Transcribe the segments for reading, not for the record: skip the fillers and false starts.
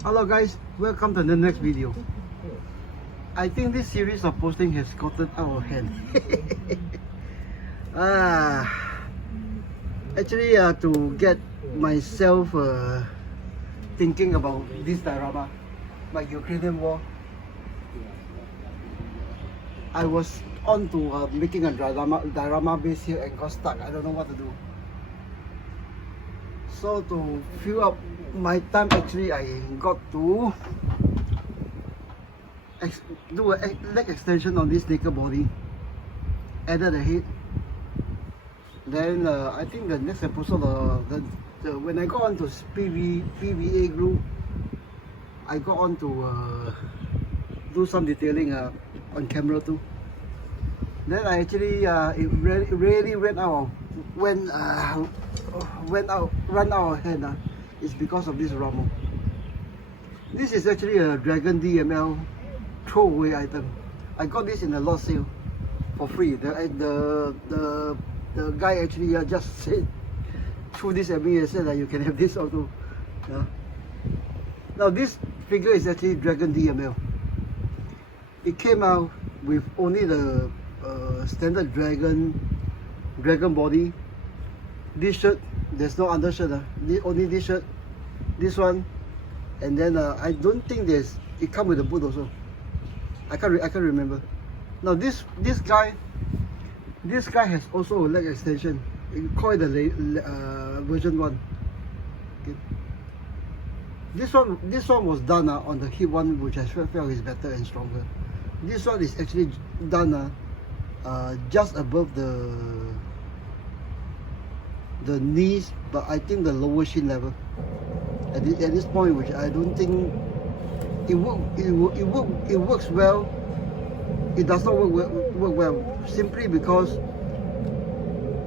Hello guys, welcome to the next video. I think this series of posting has gotten out of hand. Actually, to get myself thinking about this diorama, like Ukrainian war, I was on to making a diorama base here and got stuck. I don't know what to do. So to fill up my time, actually I got to do a leg extension on this naked body, added a head. Then I think the next episode, when I got on to PVA glue, I got on to do some detailing on camera too. Then I actually it really ran out of hand. It's because of this ROMMEL. This is actually a Dragon DML throwaway item. I got this in a lot sale for free. The guy actually just said threw this at me and said that you can have this also. Yeah. Now this figure is actually Dragon DML. It came out with only the standard dragon body. This shirt, there's no undershirt. Only this shirt, this one, and then I don't think it comes with a boot also. I can't remember. Now this guy has also a leg extension. You call it the version 1. Okay. This one was done on the hip one, which I felt is better and stronger. This one is actually done just above the knees, but I think the lower shin level. At this point, which I don't think it works well. It does not work well, simply because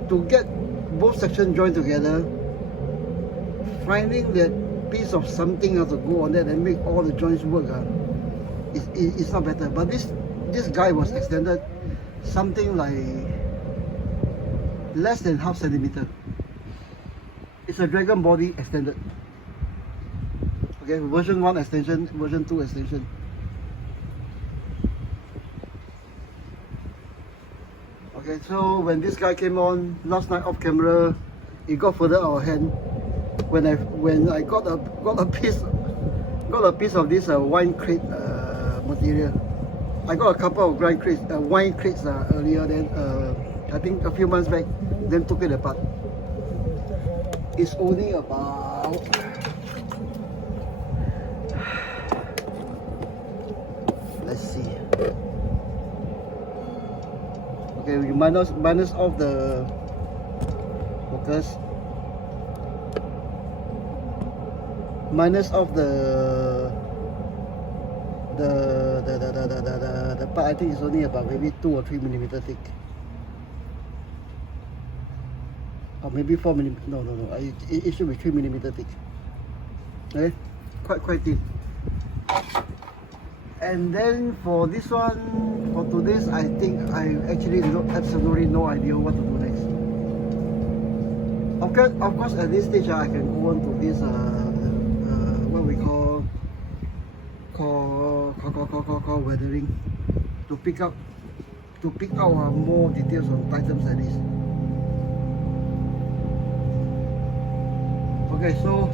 to get both sections joined together, finding that piece of something to go on that and make all the joints work, it's not better. But this guy was extended something like less than half centimeter. It's a dragon body extended. Okay, version 1 extension, version 2 extension. Okay, so when this guy came on last night off camera, it got further out of hand. When I got a piece of this wine crate material. I got a couple of wine crates earlier. Then I think a few months back. Then took it apart. It's only about let's see. Okay, we minus off the focus. Minus off the part. I think it's only about maybe 2 or 3 millimeter thick, or maybe 4 millimeter. No. It should be 3 millimeter thick. Okay, quite thin. And then for this one, for today's, I think I actually absolutely no idea what to do next. Of course, at this stage I can go on to this what we call weathering, to pick out more details on items like this. Okay, so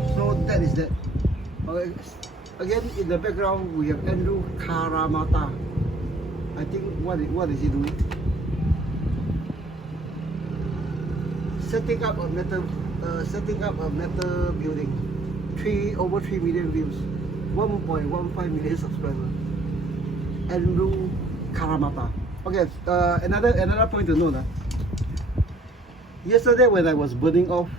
that is that. Okay, again in the background we have Andrew Karamata. I think what is he doing? Setting up a metal building. Over 3 million views, 1.15 million subscribers. Andrew Karamata. Okay, another point to note. Yesterday when I was burning off,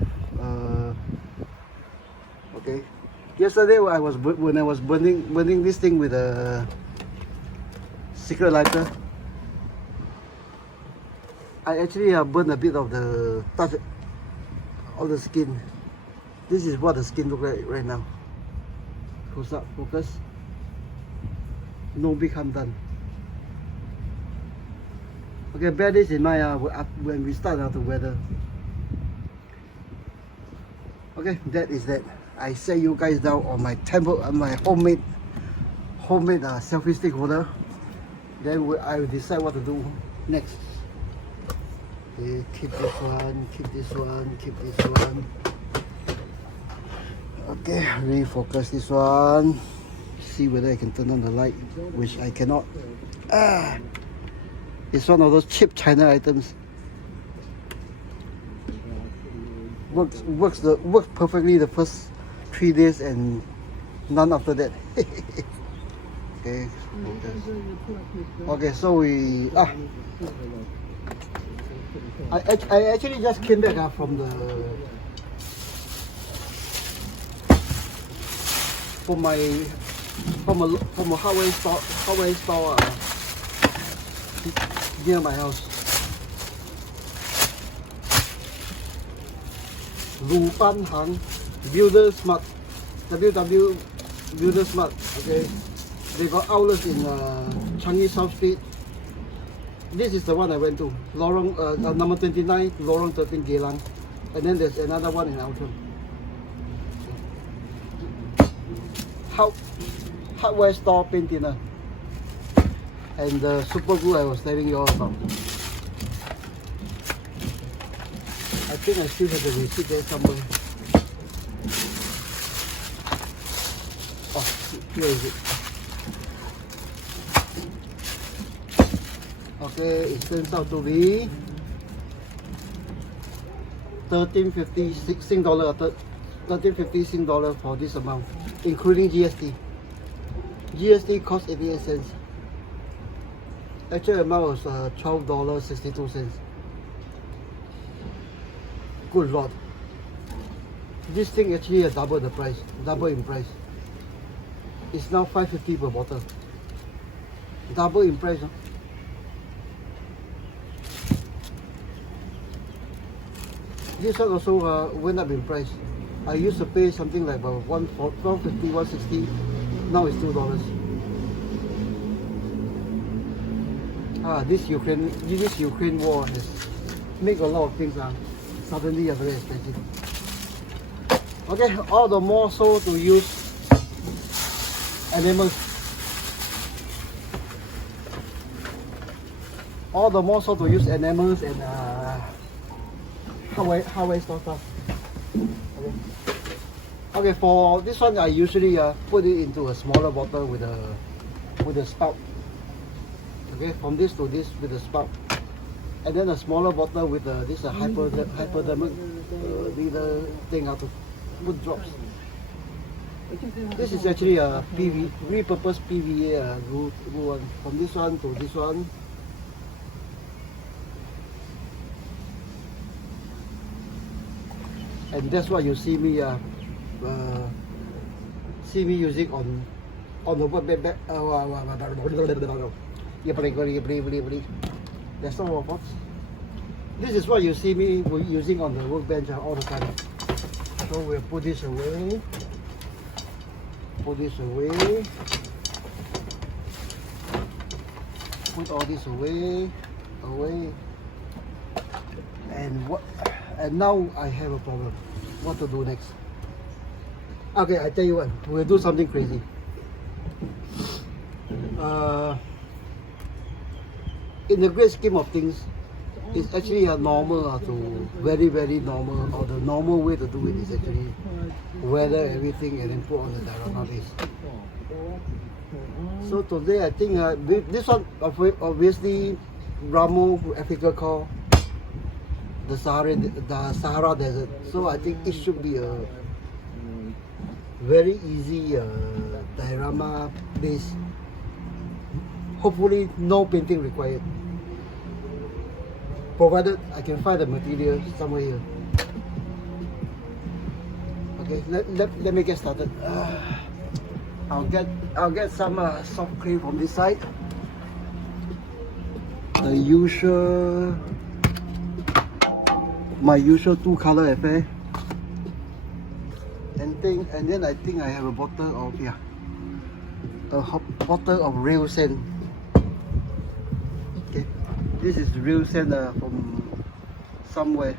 when I was burning this thing with a secret lighter, I actually burned a bit of the skin. This is what the skin looks like right now. Close up, focus. No big harm done. Okay, bear this in mind when we start the weather. Okay, that is that. I set you guys down on my my homemade selfie stick holder. Then I will decide what to do next. Okay, keep this one, keep this one, keep this one. Okay, refocus this one. See whether I can turn on the light, which I cannot. It's one of those cheap China items. Works perfectly the first 3 days and none after that. Okay, focus. Okay, so we I actually just came back from a hardware store near my house. Rupan Hang Builder Smart, WW Builder Smart. Okay, they got outlets in Changi South Street. This is the one I went to, Lorong number 29, Lorong 13 Geylang, and then there's another one in Outram. Hardware store paint thinner, and the super glue I was telling you all about. I think I still have the receipt there somewhere. Oh, here is it. Okay, it turns out to be 13.50 Sing dollar, 13.50 Sing dollar for this amount, including GST. GST cost 88 cents. Actual amount was $12.62. Good lord. This thing actually has double the price, double in price. It's now $5.50 per bottle. Double in price. Huh? This one also went up in price. I used to pay something like about $12.50, $1.60. Now it's $2. This Ukraine war has made a lot of things suddenly are very expensive. Okay, all the more so to use enamels. All the more so to use enamels and hardware stuff. Okay, for this one I usually put it into a smaller bottle with a spout. Okay, from this to this with a spout, and then a smaller bottle with this hypodermic needle thing to put drops. This is actually a repurposed PVA glue one. From this one to this one. And that's what you see me using on the workbench. That's not what pots. This is what you see me using on the workbench all the time. So we'll put this away. Put this away. Put all this away. And now I have a problem. What to do next? Okay, I tell you what, we'll do something crazy. In the great scheme of things, it's actually a normal to very, very normal, or the normal way to do it is actually weather everything and then put on the diorama base. So today I think this one obviously ROMMEL Africa call the Sahara Desert. So I think it should be a very easy diorama base. Hopefully no painting required, provided I can find the material somewhere here. Okay, let me get started. I'll get some soft clay from this side. The usual, my usual 2-color affair. And then I think I have a bottle of bottle of real sand. Okay, this is real sand from somewhere.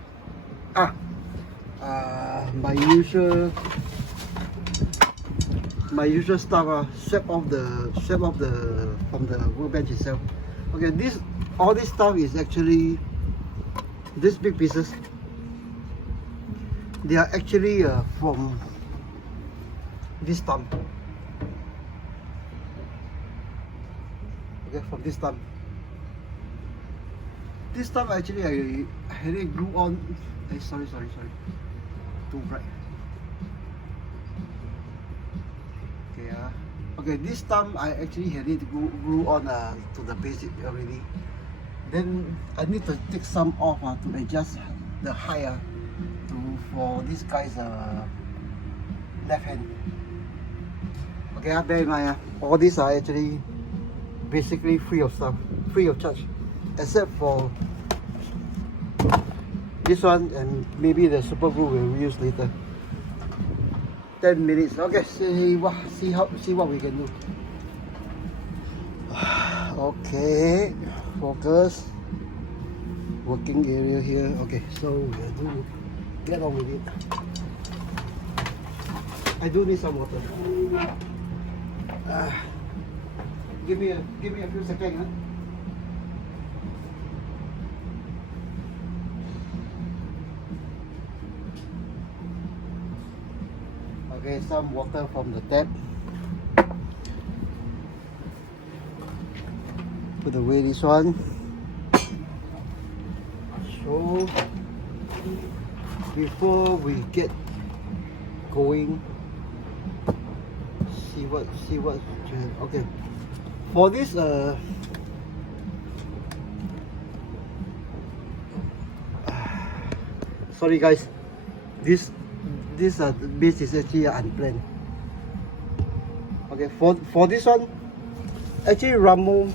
My usual my usual stuff, swept off from the workbench itself. Okay, all this stuff is actually these big pieces. They are actually from this stump. Okay, from this stump. This stump actually I had it glue on. Sorry. Too bright. Okay, okay, this stump I actually had it glue on to the base already. Then I need to take some off to adjust the height for this guy's left hand. Okay, bear in mind, all these are actually basically free of charge, except for this one and maybe the super glue we'll use later. 10 minutes. Okay, see what we can do. Okay, focus. Working area here. Okay, so we'll do get on with it. I do need some water. Give me a few seconds. Okay, some water from the tap. Put away this one. So before we get going, see what okay, for this sorry guys, this base is actually unplanned. Okay, for this one, actually ROMMEL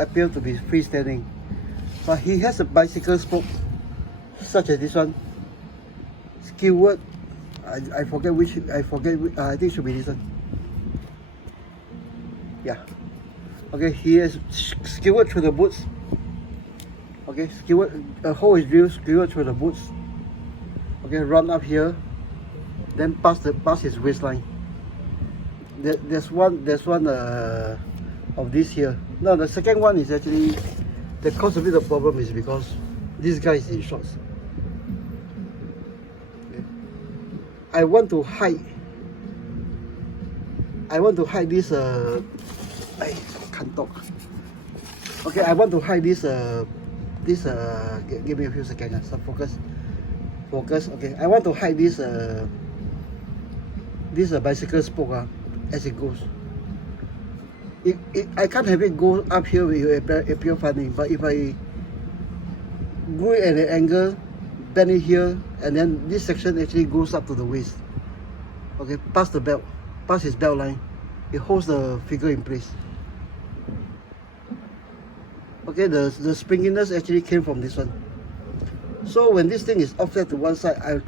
appears to be freestanding, but he has a bicycle spoke such as this one, skewered. I forget which, I think it should be this one. Yeah. Okay, he is skewered through the boots. Okay, skewered, a hole is drilled, skewered through the boots. Okay, run up here, then pass his waistline. There's one of this here. No, the second one is actually, the cause of it, the problem is because this guy is in shorts. Okay. I want to hide this I can't talk. Okay, I want to hide this give me a few seconds. So focus. Okay, I want to hide this bicycle spoke as it goes. I can't have it go up here, it will appear funny, but if I go at an angle, bend it here, and then this section actually goes up to the waist. Okay, past his belt line, it holds the figure in place. Okay, the springiness actually came from this one. So when this thing is offset to one side, I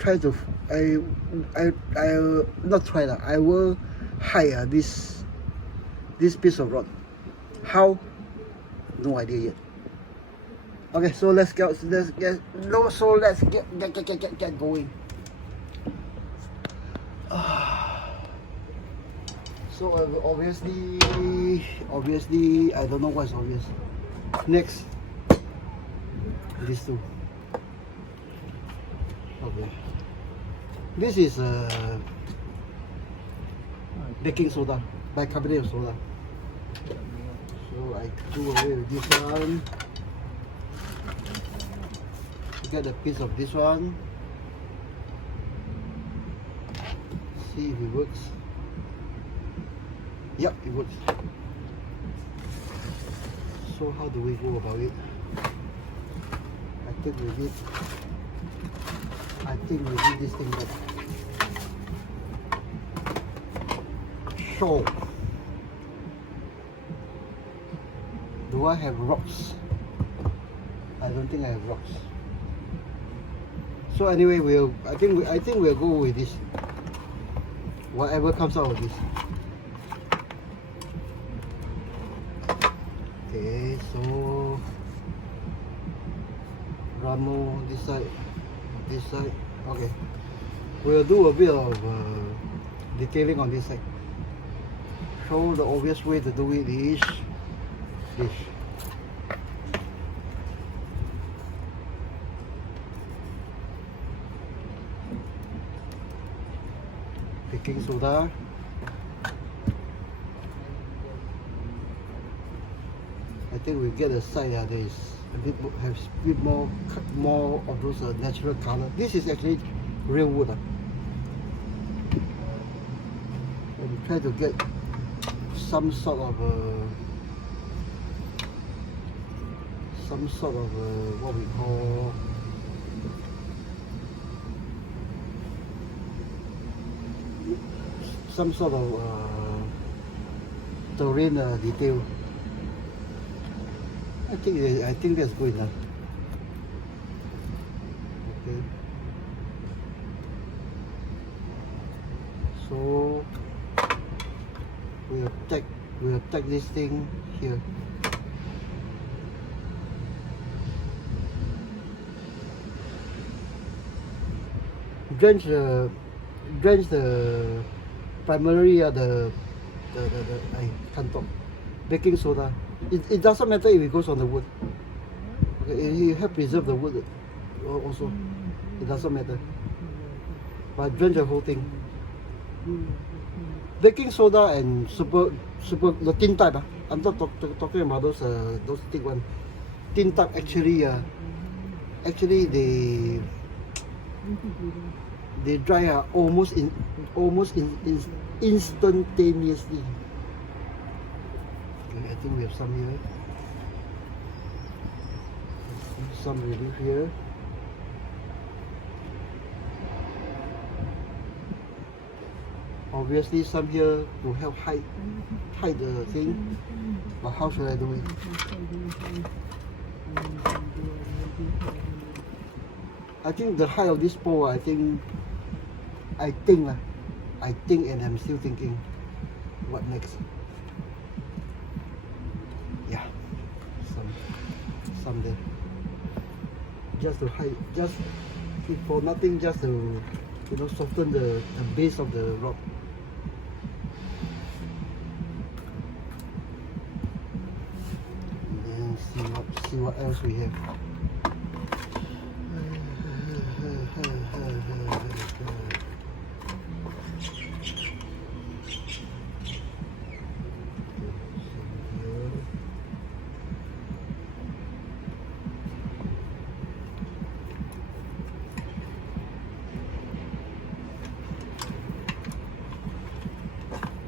will hide this piece of rod. How? No idea yet. Okay, so let's get going. So obviously I don't know what's obvious. Next, these two. Okay, this is baking soda, bicarbonate of soda. So I do away with this one. Get a piece of this one. See if it works. Yep, it works. So how do we go about it? I think we did this thing back. So, do I have rocks? I don't think I have rocks. So anyway, I think we'll go with this. Whatever comes out of this. Okay, so ROMMEL this side. Okay, we'll do a bit of detailing on this side. So the obvious way to do it is this. Baking soda. I think we get a side that is a bit has a bit more of those natural color. This is actually real wood. And try to get some sort of what we call some sort of terrain detail. I think that's good enough. Okay. So we'll take this thing here. Drench the primarily the I can't talk. Baking soda. It doesn't matter if it goes on the wood. Okay, it helps preserve the wood also. It doesn't matter. But drench the whole thing. Baking soda and super the tin type. I'm not talking about those thick one. Tin type actually they dry almost instantaneously. Okay, I think we have some here. Some relief here. Obviously some here to help hide the thing. But how should I do it? I think the height of this pole, I think, and I'm still thinking, what next? Yeah, some there. Just to hide, just for nothing, just to soften the base of the rock. And then see what else we have.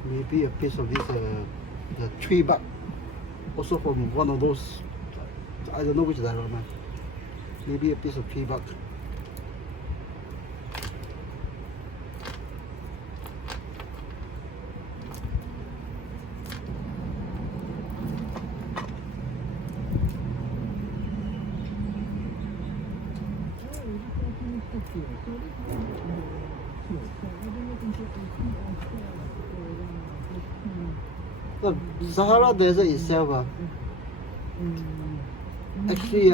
Maybe a piece of this the tree bark, also from one of those, I don't know which diorama. Maybe a piece of tree bark. The Sahara Desert itself, actually,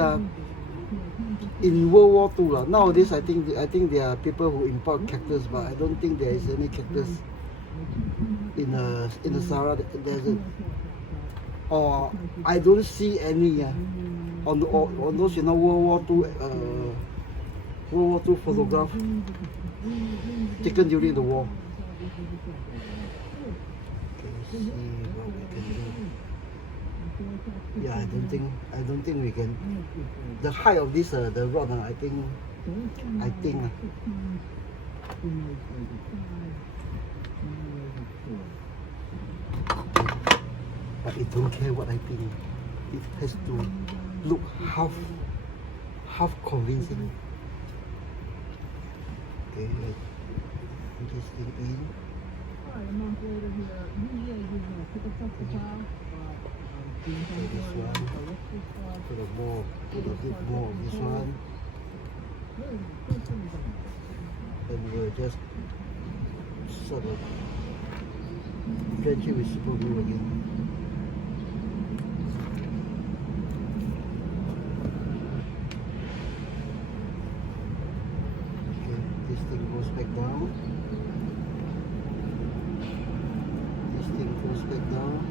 in World War II, nowadays I think there are people who import cactus, but I don't think there is any cactus in the Sahara Desert, or I don't see any on those World War II photograph taken during the war. Okay, see what we can do. Yeah, I don't think we can. The height of this the rod, I think. But it don't care what I think. It has to look half convincing. Okay, put this thing in. Okay, this one. Put a bit more of this one. And we'll just sort of drench it with super glue again. This thing goes back down. This thing goes back down.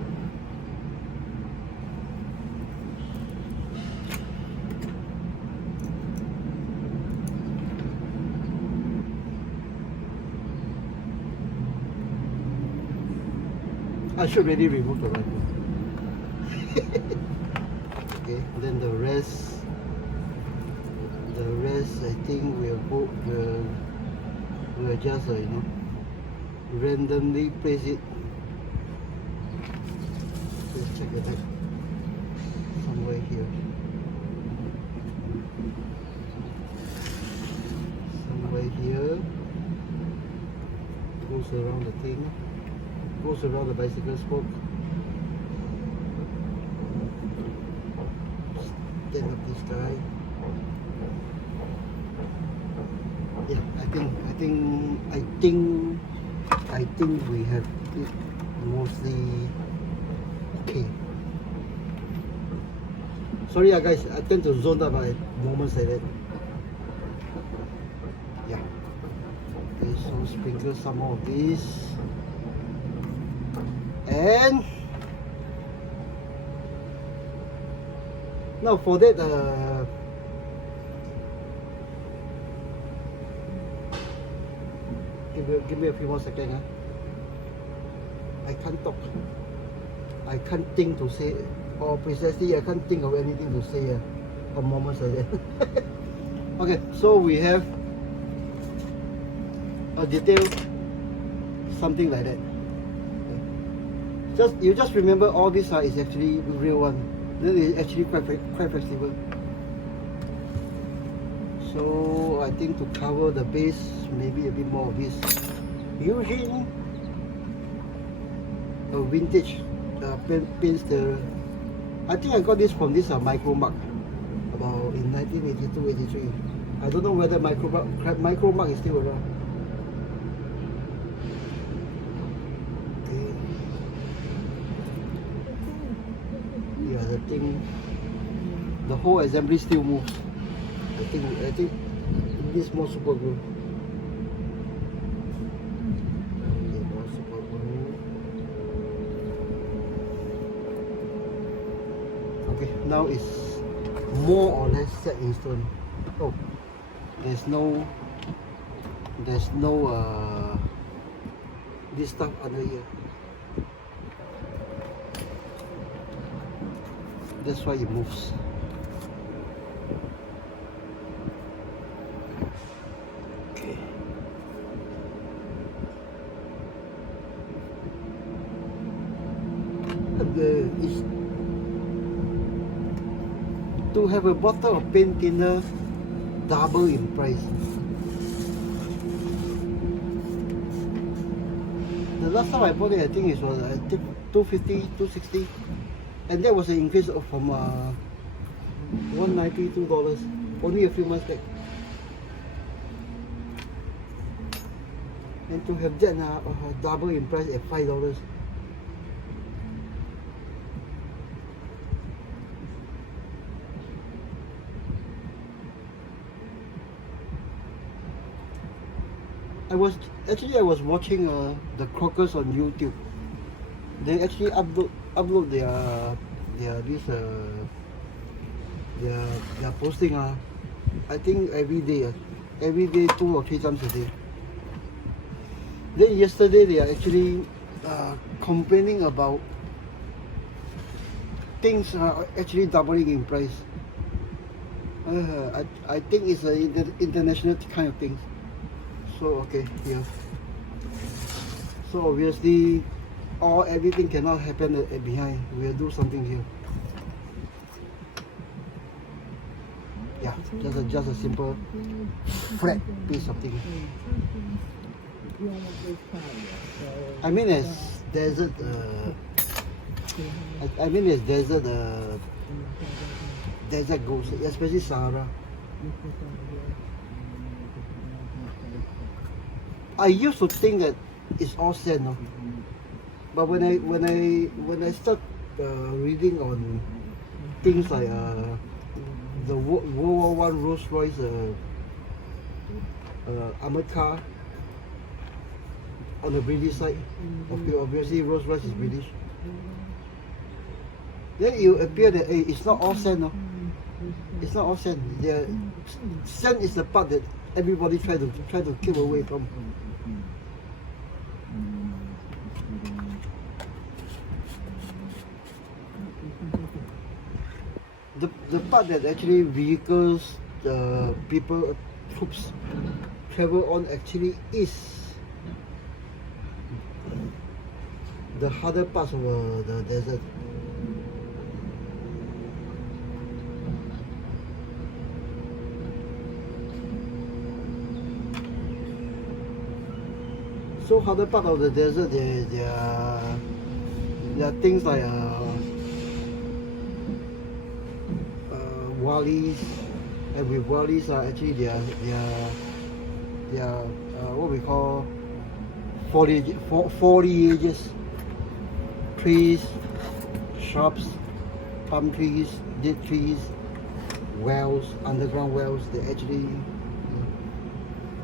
I should really remove the rifle. Okay, then the rest I think we'll just you know, randomly place it. Let's check it out. Somewhere here. Somewhere here. Goes around the thing. Goes around the bicycle spoke. Stand up this guy. Yeah, I think we have it mostly okay. Sorry guys, I tend to zone up at moments like that. Yeah. Okay, so sprinkle some more of this. And now for that give me a few more seconds. I can't talk. I can't think to say, or precisely I can't think of anything to say for moments like that. Okay, so we have a detail, something like that. You just remember all this is actually the real one. Then it's actually quite flexible. So I think to cover the base, maybe a bit more of this. Using a vintage paint stirrer. I think I got this from this micro mark about in 1982-83. I don't know whether micro mark is still around. Yeah, the thing, the whole assembly still moves. I think this more super glue. Okay, more super glue. Okay, now it's more or less set in stone. Oh, there's no this stuff under here. That's why it moves. Okay. To have a bottle of paint thinner double in price. The last time I bought it, I think it was $250, $260. And that was an increase from $192 only a few months back. And to have that double in price at $5. I was watching the Crockers on YouTube. They actually upload their posting I think every day 2 or 3 times a day. Then yesterday they are actually complaining about things are actually doubling in price. I think it's an international kind of thing. So okay, yeah. So obviously everything cannot happen behind. We'll do something here. Yeah, just a simple flat piece of thing. I mean as desert desert goes, especially Sahara. I used to think that it's all sand, no? But when I start reading on things like the World War I Rolls Royce armored car on the British side, obviously Rolls Royce is British. Then it will appear that it's not all sand, no? It's not all sand. The sand is the part that everybody try to keep away from. The part that actually vehicles, people, troops travel on actually is the harder parts of the desert. So harder part of the desert, there are things like valleys, and with valleys are actually they are what we call foliages, trees, shrubs, palm trees, date trees, wells, underground wells. They actually,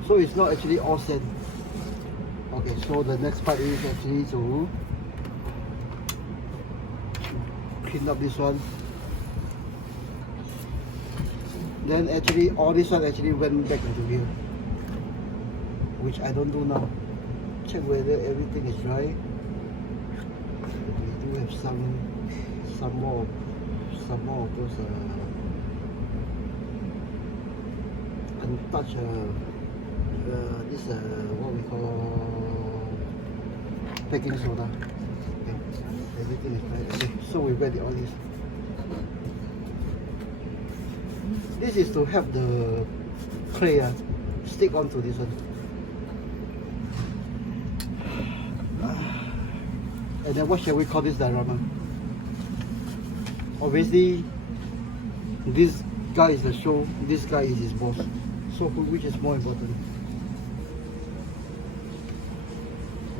so it's not actually all sand. Okay, so the next part is actually to clean up this one. Then actually all this one actually went back into here, which I don't do now. Check whether everything is dry. We do have some more of those untouched this what we call baking soda. Okay. Everything is dry. Okay. So we wet all this. This is to help the clay stick onto this one. And then what shall we call this diorama? Obviously, this guy is the show, this guy is his boss. So which is more important?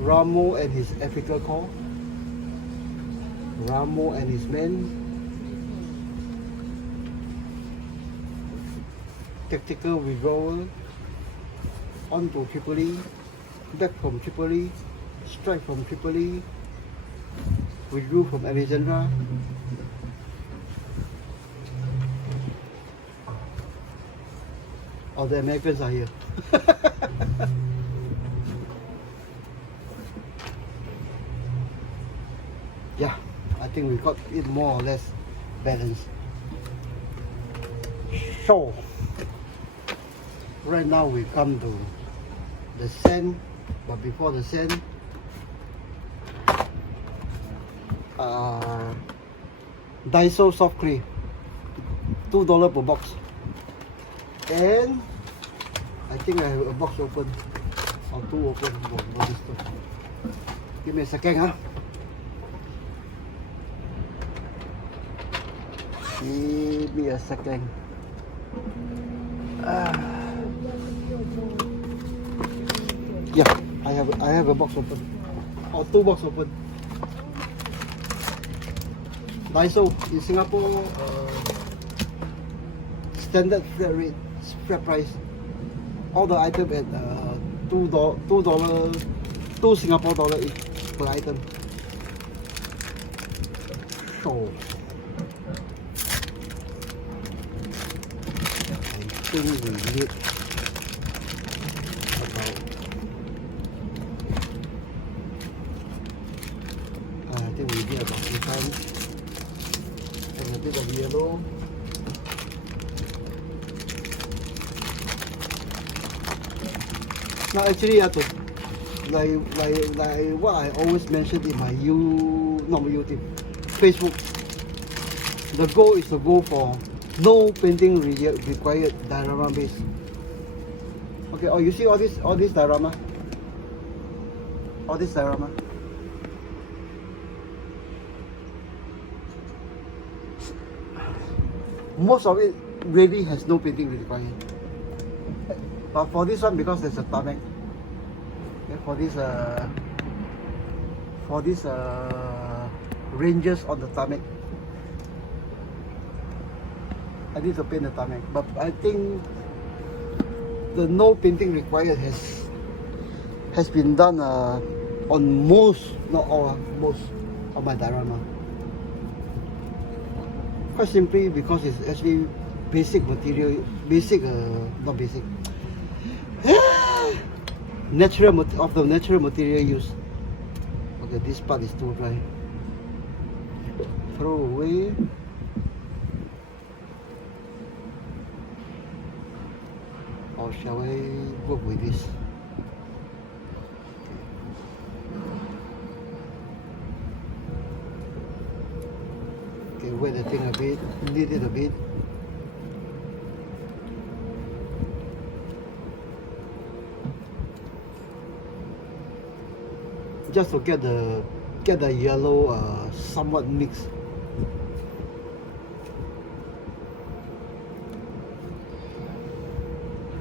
ROMMEL and his Africa Corps, ROMMEL and his men, tactical withdrawal onto Tripoli, back from Tripoli, strike from Tripoli, withdrew from Alexandria. All the Americans are here. Yeah, I think we got it more or less balanced. So right now we come to the sand, but before the sand, Daiso soft clay, $2 per box, and I think I have a box open or two open. Give me a second, huh? Give me a second. Yeah, I have a box open, or two box open. Daiso in Singapore, standard flat rate, flat price. All the item at $2 Singapore dollar each per item. So I think we need about this time. And a bit of yellow. Now actually like what I always mentioned in my Facebook, the goal is to go for no painting required diorama base. Okay, oh, you see all this diorama? All this diorama? Most of it really has no painting required. But for this one, because there's a tarmac, okay, for this ranges on the tarmac, I need to paint the tarmac. But I think the no painting required has been done on most, not all, most of my diorama. Quite simply because it's actually basic material, not basic, natural of the natural material used. Okay, this part is too dry. Throw away. Or shall I work with this? Okay, wet the thing a bit, knead it a bit. Just to get the yellow somewhat mixed.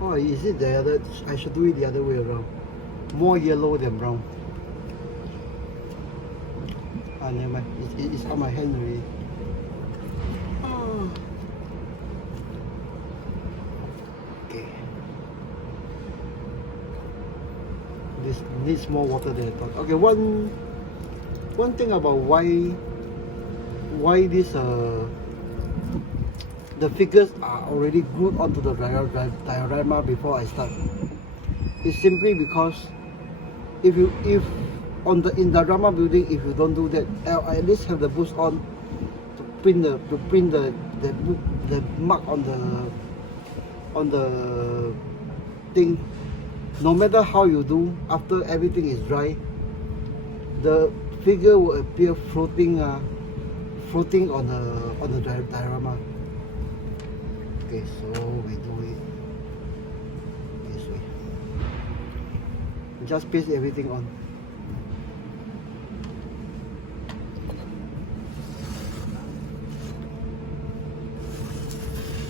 Oh, is it the other? I should do it the other way around. More yellow than brown. Ah, never mind. It's on my hand already. Oh. Okay. This needs more water than I thought. Okay, one thing about why this the figures are already glued onto the diorama before I start. It's simply because if in diorama building, if you don't do that, I'll at least have the boost on to print the mark on the thing. No matter how you do, after everything is dry, the figure will appear floating on the diorama. Okay, so we do it this way. Just paste everything on.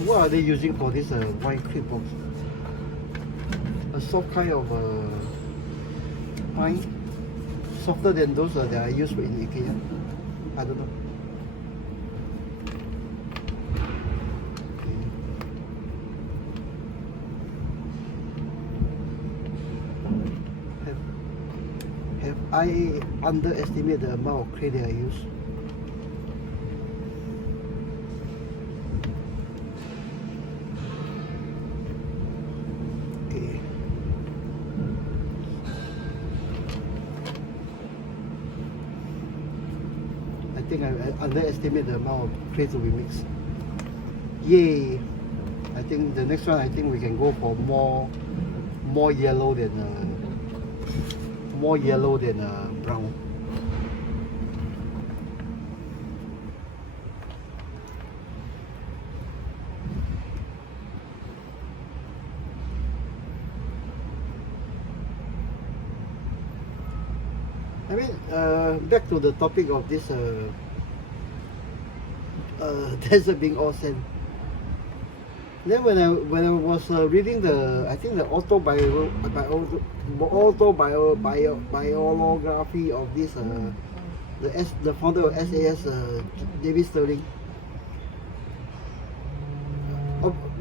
What are they using for this white clip box? A soft kind of pine, softer than those that I use in IKEA. I don't know. Have I underestimated the amount of clay that I use? Okay. I think I underestimated the amount of clay to be mixed. Yay! I think the next one, I think we can go for more yellow than brown. I mean, back to the topic of this desert being all sand. Then when I was reading I think the autobiography of this the founder of SAS, David Sterling.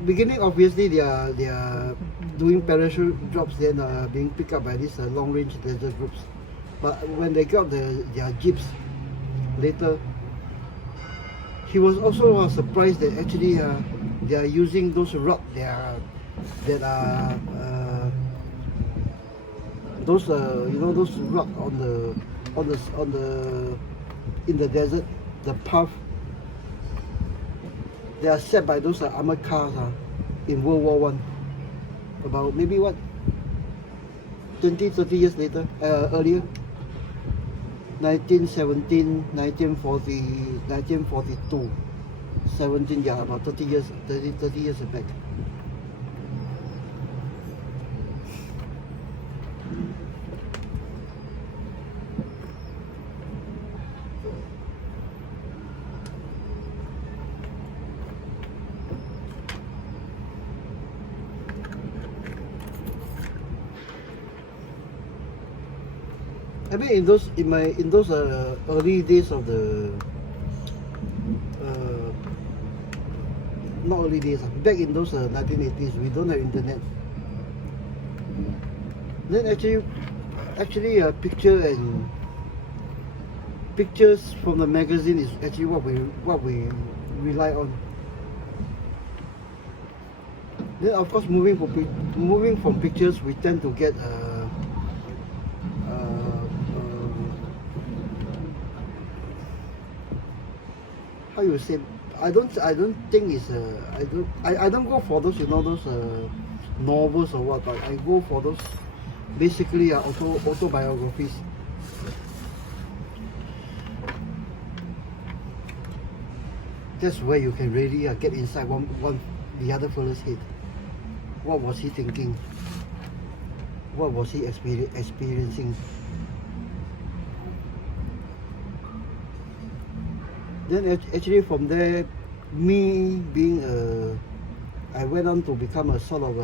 Beginning, obviously they are doing parachute drops, then being picked up by these long range desert groups. But when they got their jeeps later, he was also surprised that actually they are using those rock those those rock on the in the desert, the path. They are set by those armored cars in World War I. About maybe 20-30 years later, earlier. 1917, 1940, 1942, 17, yeah, about 30 years back. I mean, in those early days of the not early days, back in those 1980s, we don't have internet. Then actually picture and pictures from the magazine is actually what we rely on. Then of course moving from pictures, we tend to get how you say, I don't think it's I don't go for those, you know, those novels or what, but I go for those basically autobiographies. That's where you can really get inside the other fellow's head. What was he thinking? What was he experiencing? Then actually from there, me being I went on to become a sort of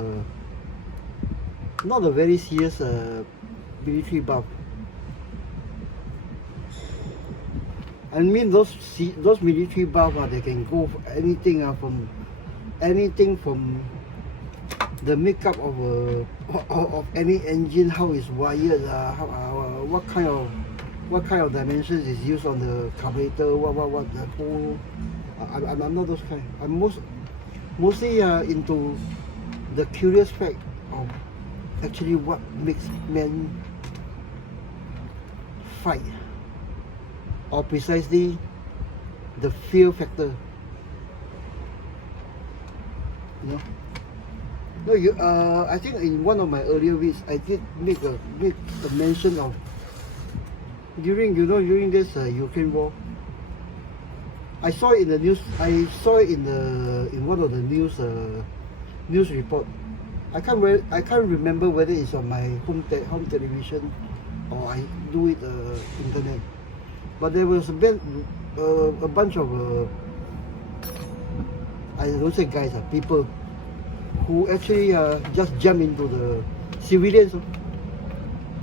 not a very serious military buff. I mean those military buff, they can go for anything from the makeup of any engine, how it's wired, what kind of dimensions is used on the carburetor, what the whole. I'm not those kind. I'm mostly into the curious fact of actually what makes men fight, or precisely the fear factor. You know. No, I think in one of my earlier reads, I did make a mention of during this Ukraine war. I saw it in the news. I saw it in one of the news report. I can't remember whether it's on my home television or I do it internet. But there was a bunch of I don't say guys, people who actually just jump into the civilians.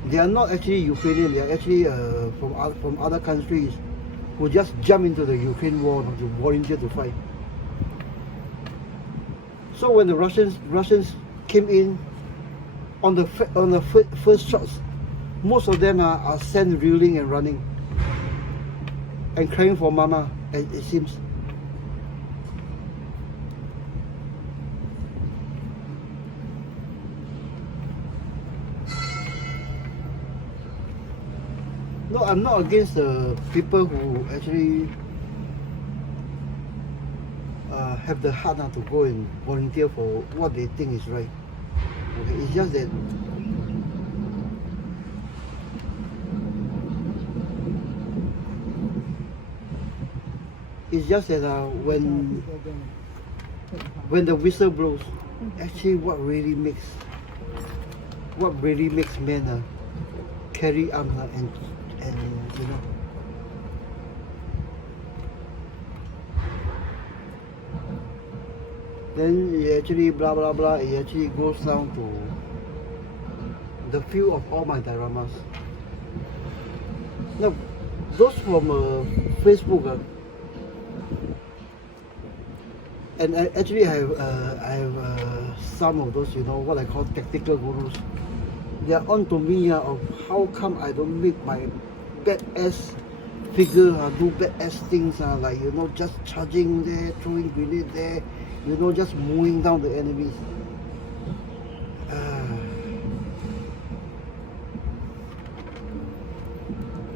They are not actually Ukrainian. They are actually from other countries who just jump into the Ukraine war to volunteer to fight. So when the Russians came in on the first shots, most of them are sent reeling and running and crying for mama. It seems. No, I'm not against the people who actually have the heart to go and volunteer for what they think is right. Okay, it's just that when the whistle blows, actually what really makes men carry arms and you know. Then it actually blah blah blah. It actually goes down to the feel of all my dioramas. Now, those from Facebook, and actually I have some of those, you know, what I call tactical gurus. They are on to me of how come I don't make my badass figure do badass things, like, you know, just charging there, throwing grenade there, you know, just mowing down the enemies.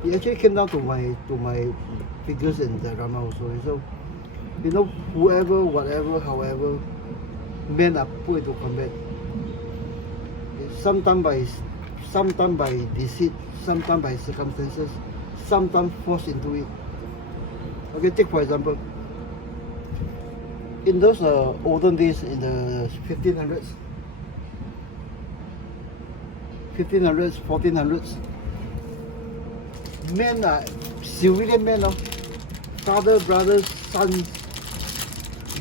It actually came down to my figures in the diorama also. So, you know, whoever, whatever, however, men are put into combat. Sometimes by deceit, sometimes by circumstances, sometimes forced into it. Okay, take for example, in those olden days, in the 1500s, 1400s, men, civilian men, father, brothers, sons,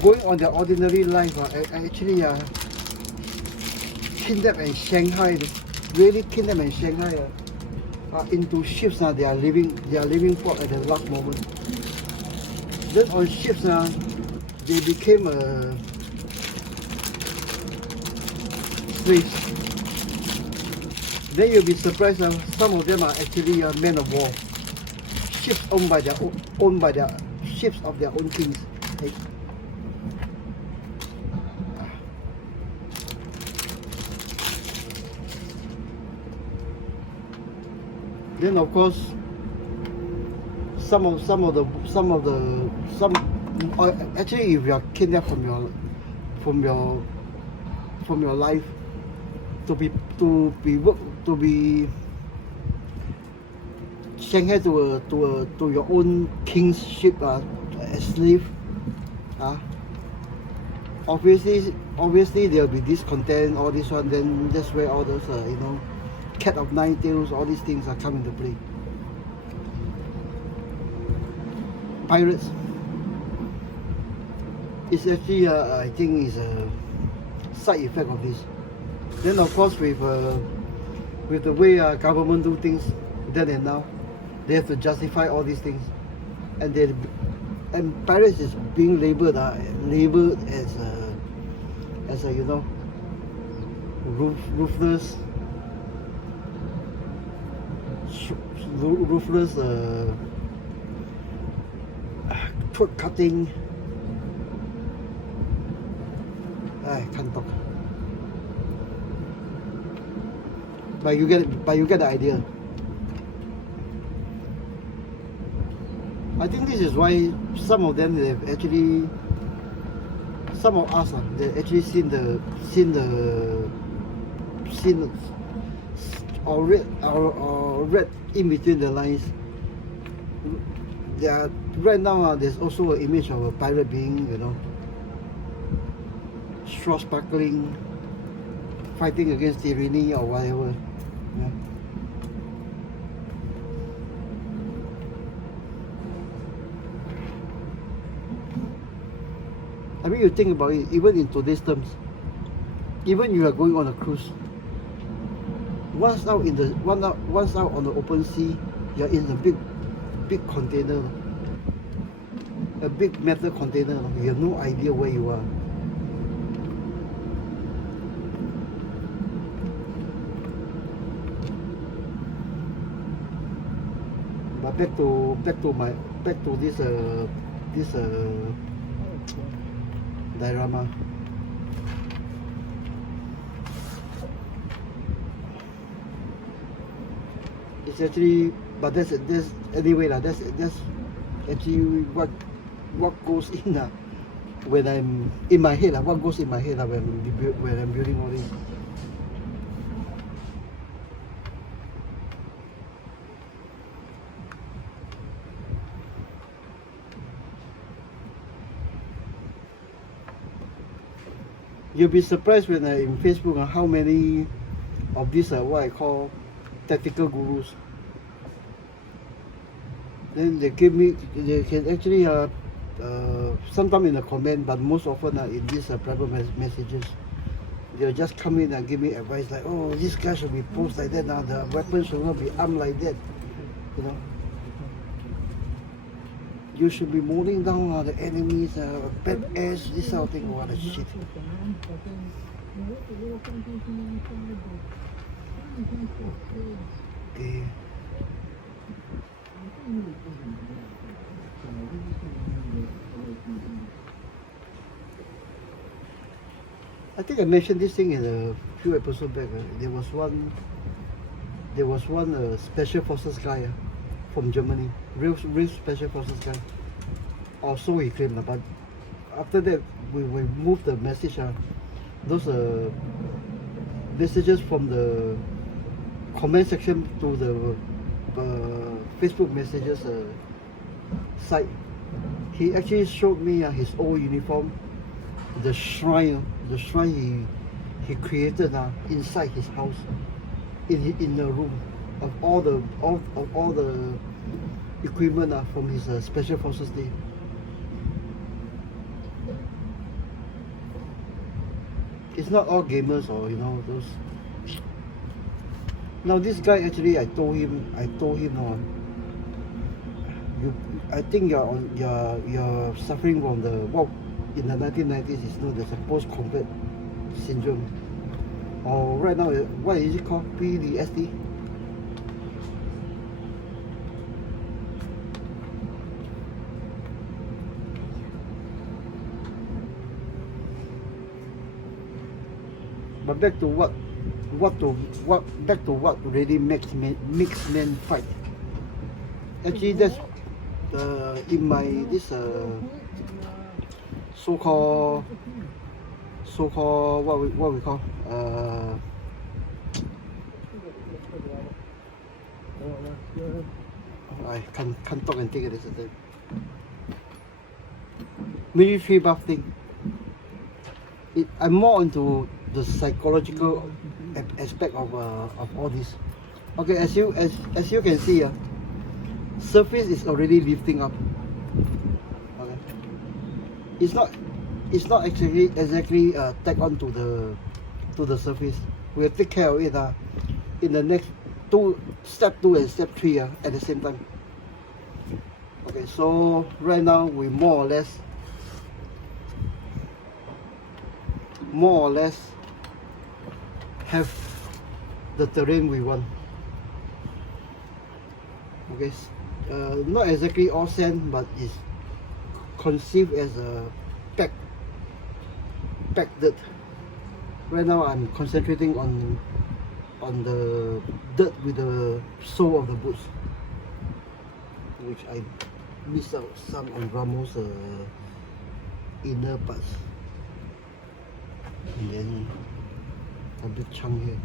going on their ordinary life, actually kidnap and Shanghai, really kidnap and Shanghai into ships. They are living for at the last moment. Then on ships, they became slaves. Then you'll be surprised, some of them are actually men of war. ships owned by their ships of their own kings. Okay? Then of course, actually, if you are kidnapped from your life to be Shanghai to your own king's ship as slave, obviously there will be discontent, all this one. Then that's where all those cat of nine tails, all these things are coming to play. Pirates. It's actually I think is a side effect of this. Then of course with the way government do things then and now, they have to justify all these things, and pirates is being labeled as a ruthless throat cutting. I can't talk. But you get the idea. I think this is why some of them some of us they actually seen or read in between the lines. Right now there's also an image of a pirate being, swashbuckling, fighting against tyranny or whatever. Yeah. I mean, you think about it, even in today's terms, even you are going on a cruise, once out on the open sea, you're in a big container, a big metal container. You have no idea where you are. But back to this diorama. It's actually, but that's anyway that's actually what goes in when I'm in my head what goes in my head when I'm building all this. You'll be surprised when in Facebook how many of these are what I call tactical gurus. Then they can actually sometime in the comment, but most often in these private messages, they'll just come in and give me advice like, oh, this guy should be posed like that now, the weapon should not be armed like that, you should be mowing down the enemies, badass, this sort of thing. What a shit. Okay. I think I mentioned this thing in a few episodes back. There was one special forces guy from Germany, real special forces guy, or so he claimed. But after that, we moved the message. Those messages from the comment section to the Facebook messages site. He actually showed me his old uniform, the shrine he created inside his house, in the room, of all the equipment from his special forces day. It's not all gamers or those. Now this guy actually, I told him, I think you're suffering from what in the 1990s is known as a post-combat syndrome, or right now what is it called, PTSD. But back to what really makes men fight. Actually, that's in my this so-called what we call I can't talk and think it is a thing. Military buff thing. I'm more into the psychological aspect of all this. Okay, as you can see, surface is already lifting up. Okay, it's not exactly tagged on to the surface. We'll take care of it in the next step 2 and step 3 at the same time. Okay, so right now we more or less have the terrain we want. Okay, not exactly all sand, but it's conceived as a packed dirt. Right now I'm concentrating on the dirt with the sole of the boots, which I missed out some on ROMMEL's inner parts, and then a big chunk here.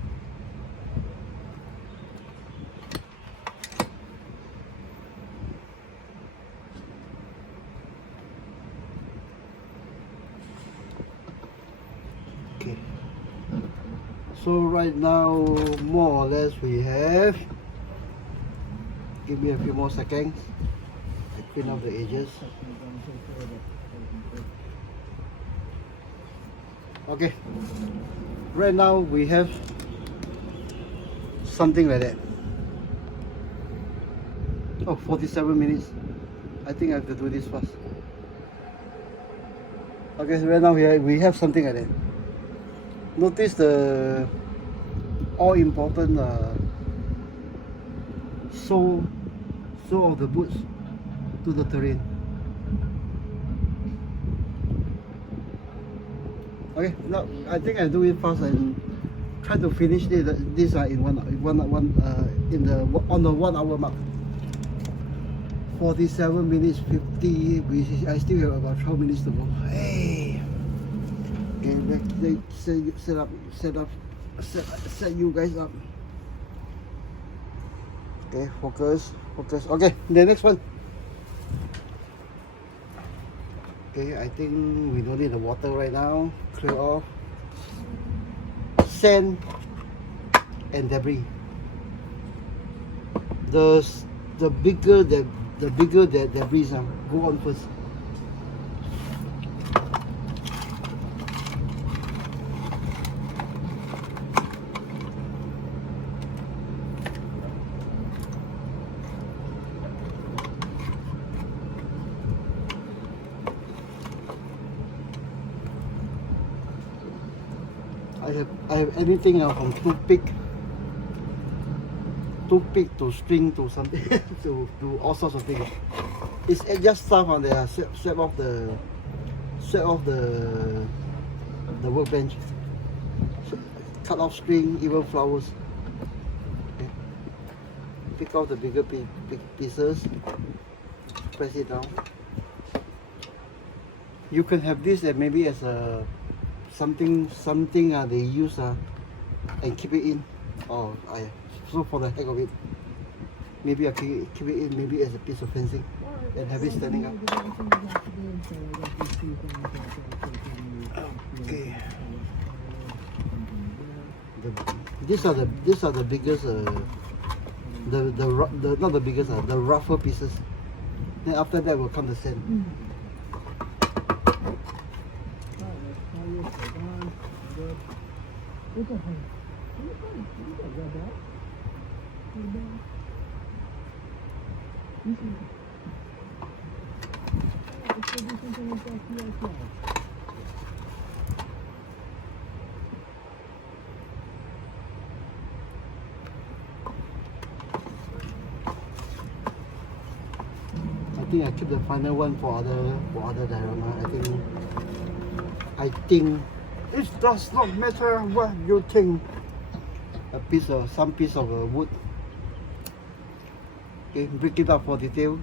Okay, so right now more or less we have, give me a few more seconds, I clean up the edges. Okay, right now we have something like that. Oh, 47 minutes. I think I have to do this fast. Okay, so right now we have something like that. Notice the all important sole of the boots to the terrain. Okay, now I think I do it fast and try to finish this in on the 1 hour mark. 47 minutes 50. I still have about 12 minutes to go. Hey, okay, let's set you guys up. Okay, focus. Okay, the next one. Okay, I think we don't need the water right now. Clear off sand and debris. The bigger the debris go on first. I have anything from toothpick to string to something to all sorts of things. It's just stuff on there. Sweep off the workbench. Cut off string, even flowers. Okay. Pick out the bigger pieces. Press it down. You can have this maybe as a something they use and keep it in. So for the heck of it, maybe I keep it in, maybe as a piece of fencing and have it standing up. Okay. These are the biggest not the biggest the rougher pieces. Then after that will come the sand. I think I keep the final one for other diorama. I think It does not matter what you think. Some piece of wood. Okay, break it up for detail.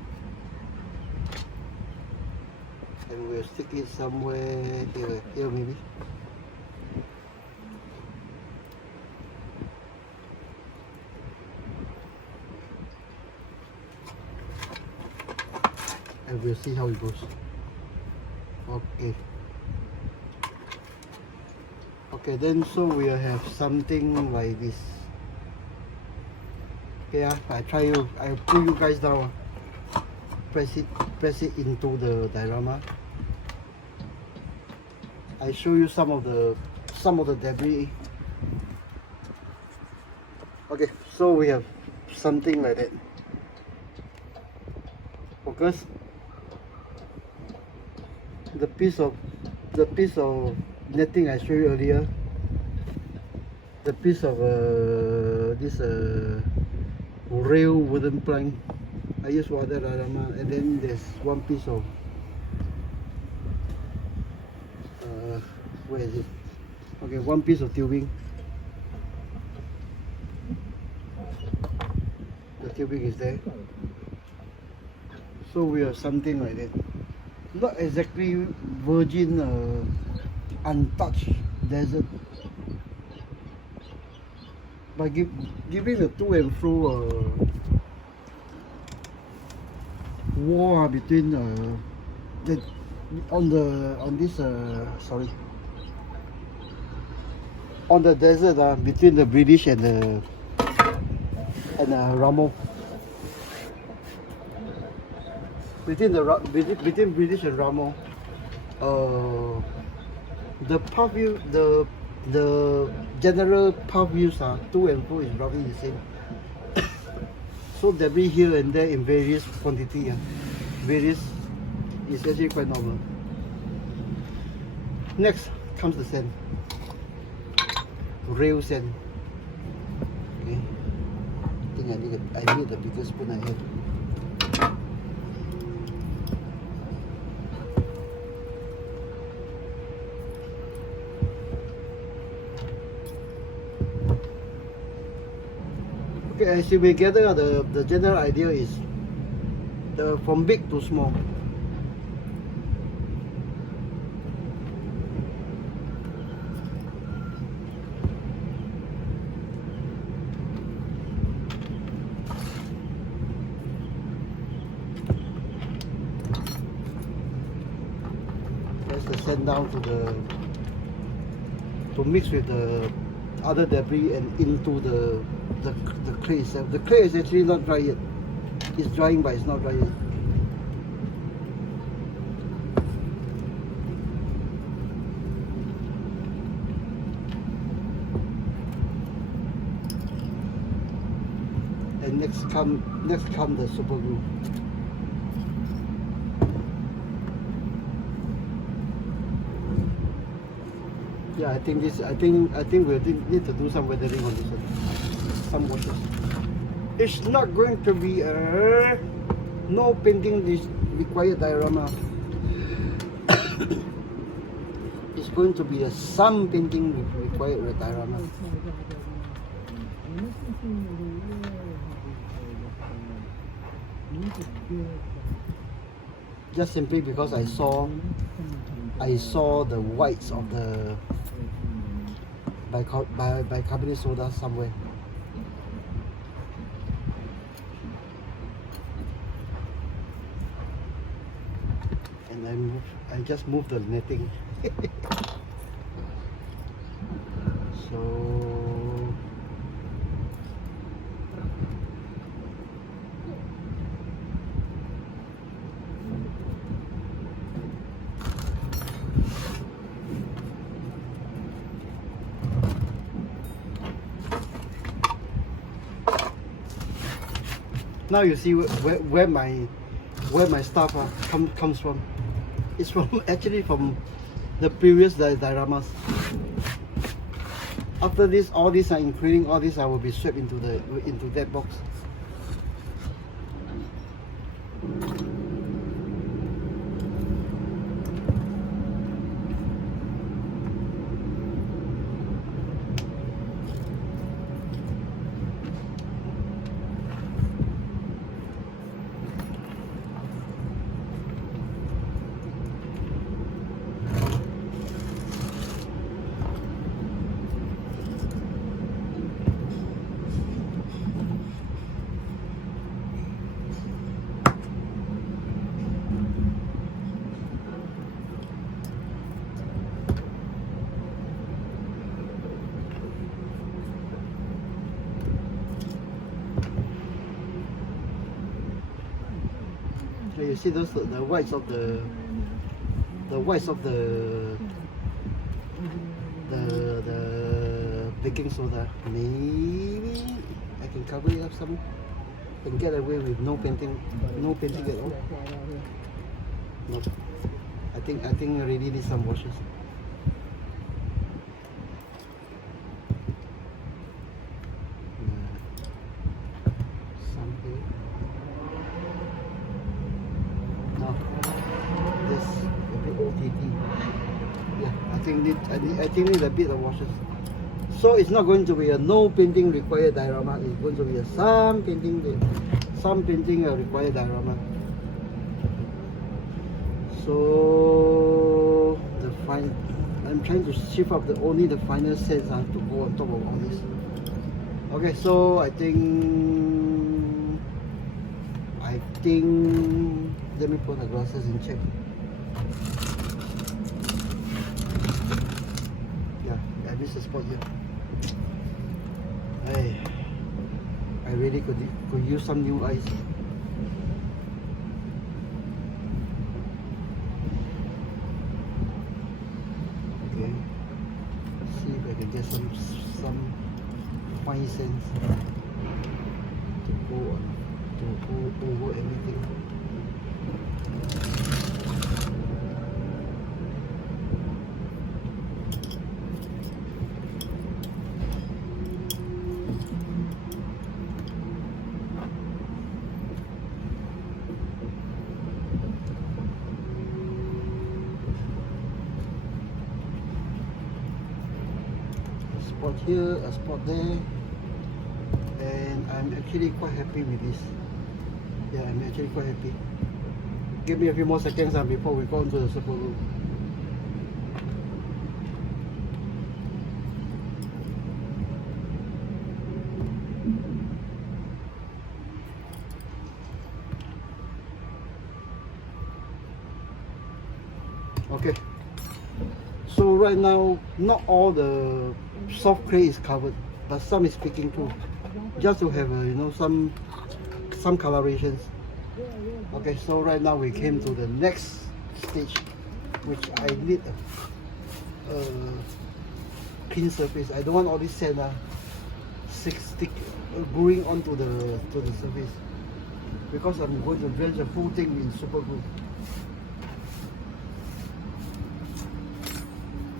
And we'll stick it somewhere here maybe. And we'll see how it goes. Okay. Okay, then so we'll have something like this. Okay, I pull you guys down. Press it into the diorama. I show you some of the debris. Okay, so we have something like that. Focus. The piece of netting I showed you earlier. The piece of this rail wooden plank. I use water diorama, and then there's one piece of where is it? Okay, one piece of tubing. The tubing is there. So we have something like that. Not exactly virgin, untouched desert, but giving the to and fro war between on the desert between the British and ROMMEL. Between British and ROMMEL, the path view, the general path views to and fro is roughly the same. So debris here and there in various quantity, various is actually quite normal. Next comes the sand, rail sand. Okay, I think I need the bigger spoon I have. Okay, as you may gather, the general idea is from big to small. Press the sand down to mix with the other debris and into the clay itself. The clay is actually not dry yet. It's drying, but it's not dry yet. And next come the super glue. Yeah, I think we need to do some weathering on this one. Some washes. It's not going to be no painting this required diorama. It's going to be some painting required diorama. Just simply because I saw the whites of the bicarbonate soda somewhere. And I just moved the netting. So now you see where my stuff comes from. It's actually from the previous dioramas. After this, including all this, I will be swept into that box. you see those the whites of the baking soda. Maybe I can cover it up some and get away with no painting at all. Nope. I think I really need some washes. Some here. No, this a bit OTT. Yeah, I think need a bit of washes. So it's not going to be a no painting required diorama. It's going to be a some painting required diorama. So I'm trying to shift up only the final sets to go on top of all this. Okay, so I think let me put the glasses in check. Yeah, I missed a spot here. Hey, I really could use some new eyes. Okay, see if I can get some fine sense to go over everything. Spot here, a spot there, and I'm actually quite happy with this. Yeah, I'm actually quite happy. Give me a few more seconds before we go into the super glue. Okay, so right now not all the soft clay is covered, but some is peeking through, just to have you know, some colorations. Okay, so right now we came to the next stage, which I need a clean surface. I don't want all this sand stick gluing onto the surface, because I'm going to drench the full thing in super glue.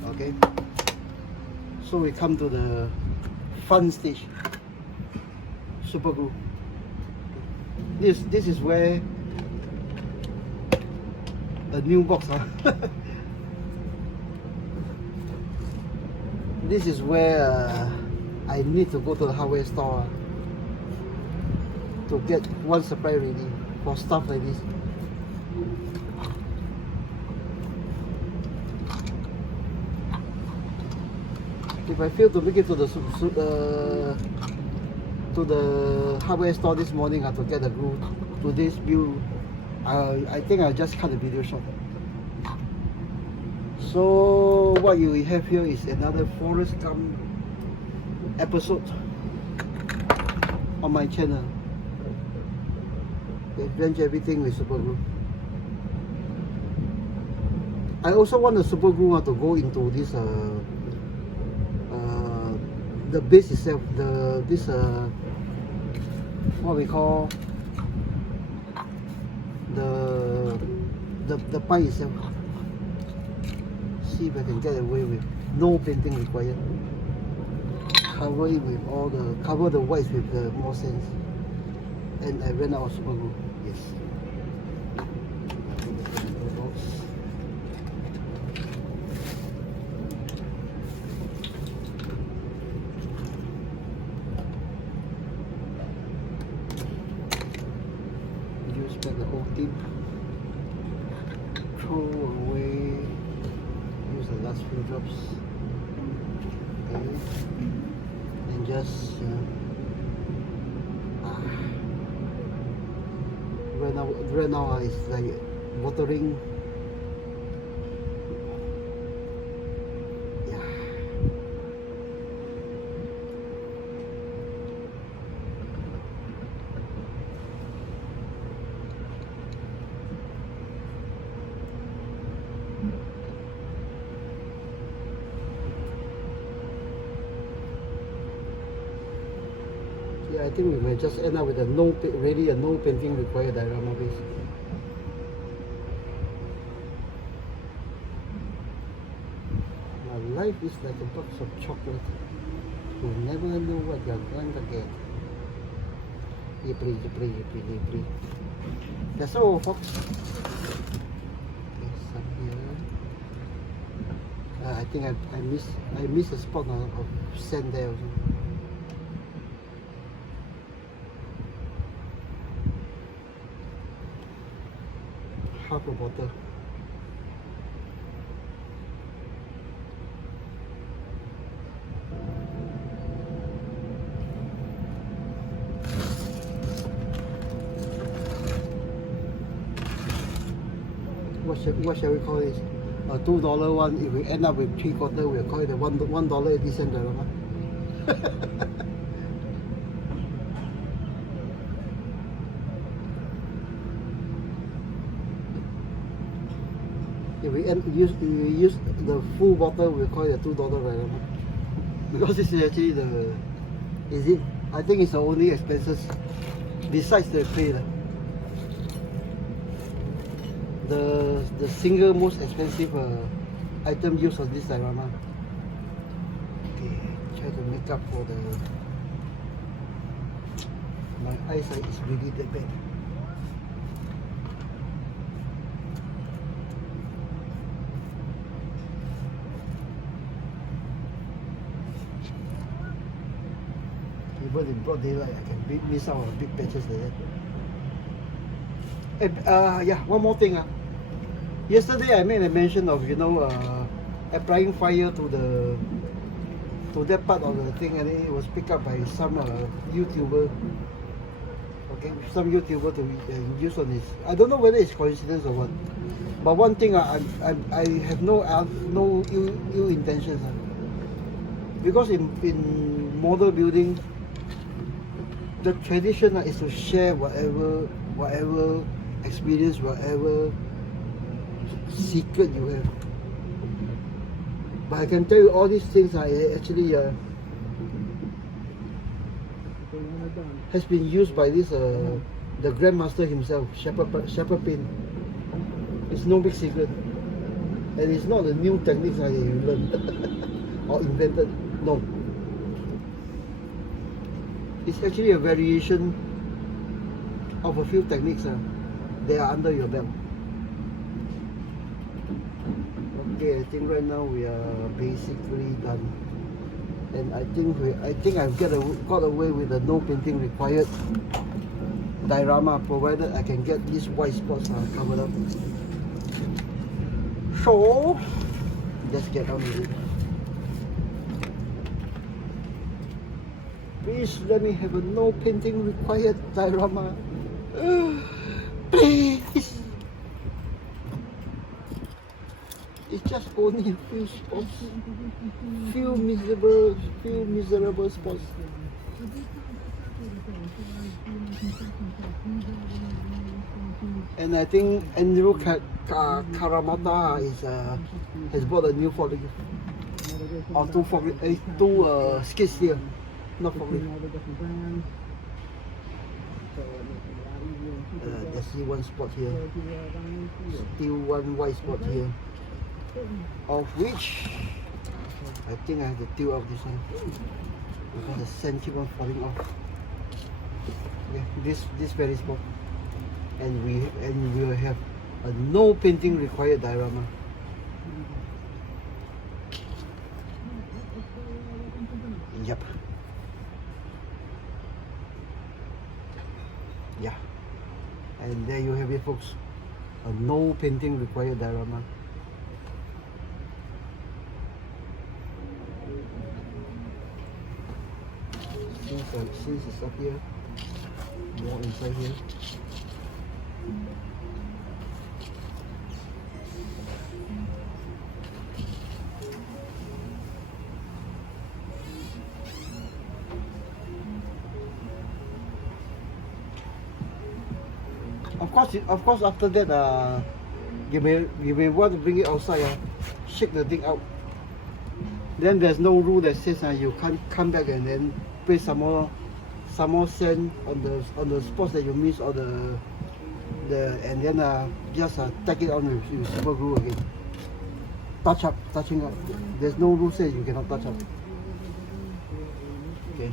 Okay, so we come to the fun stage, super glue. This is where a new box this is where I need to go to the hardware store to get one supply ready for stuff like this. If I fail to make it to the hardware store this morning to get the glue to this build, I think I'll just cut the video short. So what you have here is another Forrest Gump episode on my channel. They drench everything with super glue. I also want the super glue to go into this the base itself, this what we call the pie itself. See if I can get away with no painting required. Cover it with cover the whites with more sands. And I ran out of super glue. Yes. Use back the whole tip. Throw away. Use the last few drops. Okay. And just right now it's like watering. Yeah. I think we may just end up with a no painting required diorama base. Life is like a box of chocolate. You never know what you're going to get. Yippee. That's all, folks. Okay, some here. I think I missed a spot of sand there also. Half a bottle. What shall we call this? A $2 one. If we end up with 3/4, we'll call it a $1.80 diorama. If we use the full bottle, we'll call it a $2 diorama. Because this is actually I think it's the only expenses besides the pay. The single most expensive item used on this diorama. Okay, try to make up for my eyesight is really that bad. Even in broad daylight, I can miss out on big patches like that. Yeah, one more thing. Yesterday I made a mention of applying fire to that part of the thing, and it was picked up by some YouTuber. Okay, some YouTuber to use on this. I don't know whether it's coincidence or what. But one thing I have no ill intentions. Because in model building, the tradition is to share whatever experience, whatever secret you have. But I can tell you all these things are actually has been used by this the grandmaster himself, Shepherd Pin. It's no big secret, and it's not a new techniques that you learned or invented. No, it's actually a variation of a few techniques that are under your belt. Okay, I think right now we are basically done, and I think I've got away with the no painting required diorama, provided I can get these white spots covered up. So let's get on with it. Please let me have a no painting required diorama. Please. It's just only a few spots, few miserable spots. And I think Andrew Karamata has bought a new forklift, or two skids here, not forklift. There's still one spot here, still one white spot here, of which I think I have to peel off this one because the sand keep on falling off. Okay, this very spot, and we will have a no painting required diorama. Yep. Yeah. And there you have it, folks. A no painting required diorama. Since it's up here, more inside here. Of course, after that, you may want to bring it outside, shake the thing out. Then there's no rule that says you can't come back and then put some more some more sand on the spots that you miss, or and then just tack it on with super glue again. Touching up. There's no rule says you cannot touch up. Okay.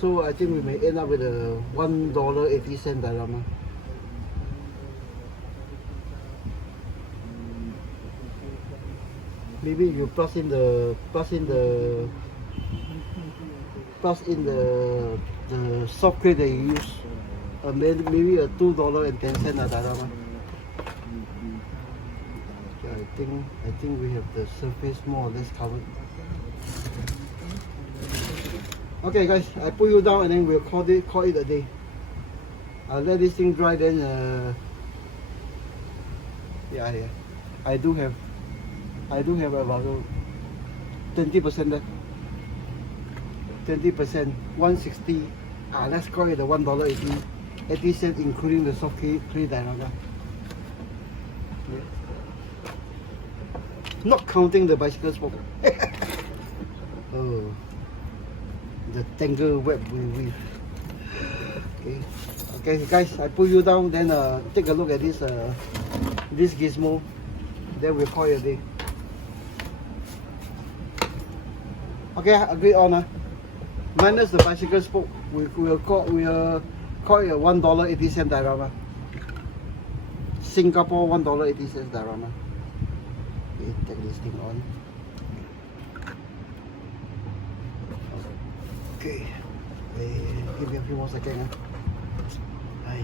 So I think we may end up with a $1.80 diorama. Maybe you plus in the soft clay that you use, maybe a $2.10 diorama. Okay, I think we have the surface more or less covered. Okay guys, I put you down and then we'll call it a day. I'll let this thing dry, then yeah, I do have about 20% left. 20%, 160. Let's call it the $1.80 including the soft clay diorama. Yeah. Not counting the bicycle spoke. Oh, the tangle web we weave. Okay guys, I put you down, then take a look at this gizmo, then we'll call it a day. Okay, agreed on. Minus the bicycle spoke, we'll call it a $1.80 diorama. Singapore $1.80 diorama. Okay, take this thing on. Okay, give me a few more seconds. Hi.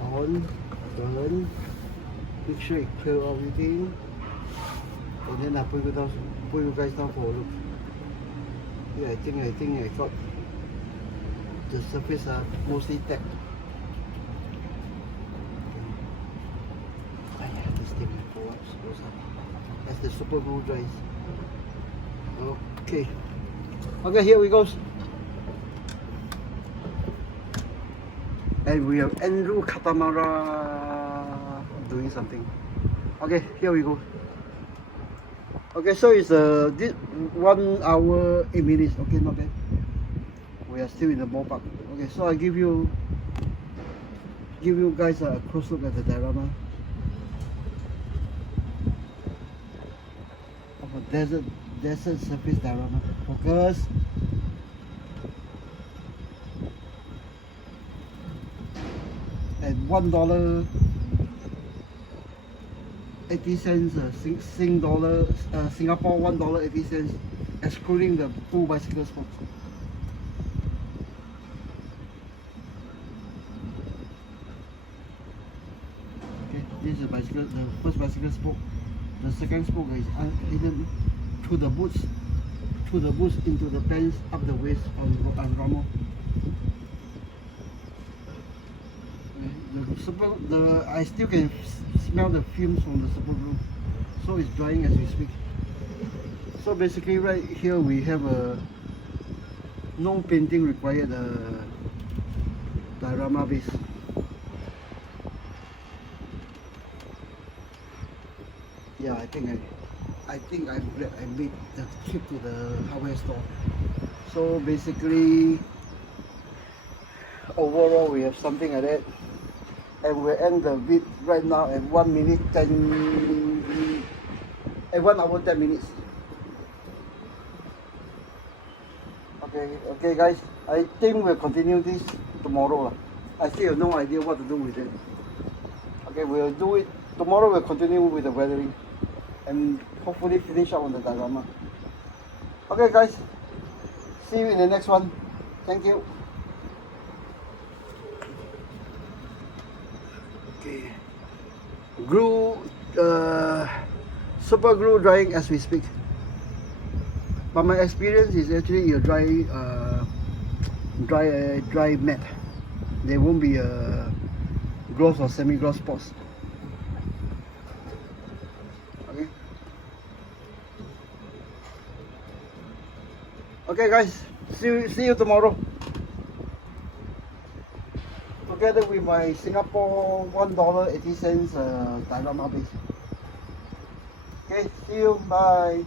On, turn. Make sure you clear everything. And then I put you guys down for a look. Yeah, I think I got the surface mostly tacked. This thing goes up as the super glue dries. Okay, here we go. And we have Andrew Katamara doing something. Okay, here we go. Okay, so it's this 1 hour 8 minutes. Okay, not bad. We are still in the ballpark. Okay, so I give you guys a close look at the diorama of a desert surface diorama. Focus. At $1.80 Singapore $1.80, excluding the 2 bicycle spokes. Okay, this is the first bicycle spoke. The second spoke is hidden through the boots into the pants up the waist on ROMMEL. I still can smell the fumes from the super glue, so it's drying as we speak. So basically right here we have a no painting required diorama base. Yeah, I think I made the trip to the hardware store. So basically overall we have something like that. And we'll end the vid right now at 1 hour 10 minutes. Okay guys, I think we'll continue this tomorrow. I still have no idea what to do with it. Okay, we'll do it tomorrow. We'll continue with the weathering and hopefully finish up on the diorama. Okay guys, see you in the next one. Thank you. Glue, super glue drying as we speak. But my experience is actually you dry matte. There won't be gloss or semi-gloss spots. Okay. Okay guys, see you tomorrow. Together with my Singapore $1.80 diorama base. Okay. Okay, see you. Bye.